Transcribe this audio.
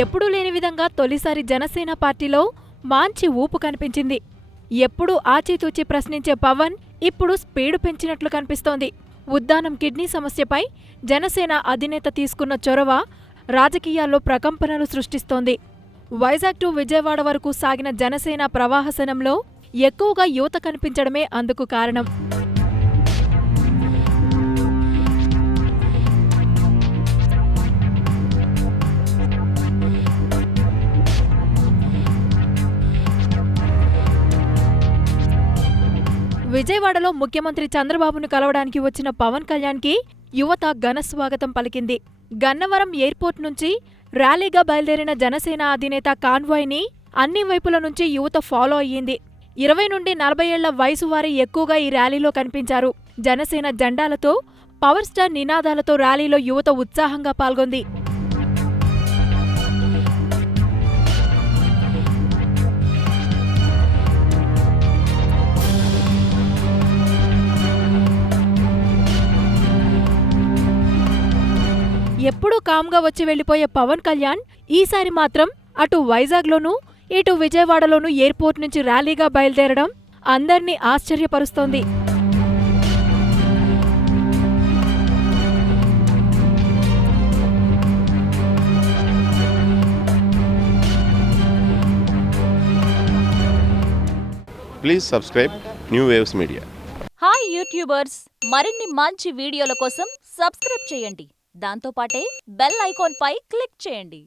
ఎప్పుడూ లేని విధంగా తొలిసారి జనసేన పార్టీలో మంచి ఊపు కనిపించింది. ఎప్పుడూ ఆచితూచి ప్రశ్నించే పవన్ ఇప్పుడు స్పీడు పెంచినట్లు కనిపిస్తోంది. ఉద్దానం కిడ్నీ సమస్యపై జనసేన అధినేత తీసుకున్న చొరవ రాజకీయాల్లో ప్రకంపనలు సృష్టిస్తోంది. వైజాగ్ టు విజయవాడ వరకు సాగిన జనసేన ప్రవాహసనంలో ఎక్కువగా యువత కనిపించడమే అందుకు కారణం. విజయవాడలో ముఖ్యమంత్రి చంద్రబాబును కలవడానికి వచ్చిన పవన్ కళ్యాణ్కి యువత ఘనస్వాగతం పలికింది. గన్నవరం ఎయిర్పోర్ట్ నుంచి ర్యాలీగా బయలుదేరిన జనసేన అధినేత కాన్వాయ్ని అన్ని వైపుల నుంచి యువత ఫాలో అయ్యింది. 20 నుండి 40 ఏళ్ల వయసు వారి ఎక్కువగా ఈ ర్యాలీలో కనిపించారు. జనసేన జెండాలతో, పవర్ స్టార్ నినాదాలతో ర్యాలీలో యువత ఉత్సాహంగా పాల్గొంది. ఎప్పుడూ కామ్గా వచ్చి వెళ్లిపోయే పవన్ కళ్యాణ్ ఈసారి మాత్రం అటు వైజాగ్లోనూ ఇటు విజయవాడలోనూ ఎయిర్పోర్ట్ నుంచి ర్యాలీగా బయలుదేరడం అందర్నీ ఆశ్చర్యపరుస్తోంది. Please subscribe new waves media. Hi YouTubers, మరిన్ని మంచి వీడియోల కోసం సబ్స్క్రైబ్ చేయండి. దాంతోపాటే బెల్ ఐకాన్ పై క్లిక్ చేయండి.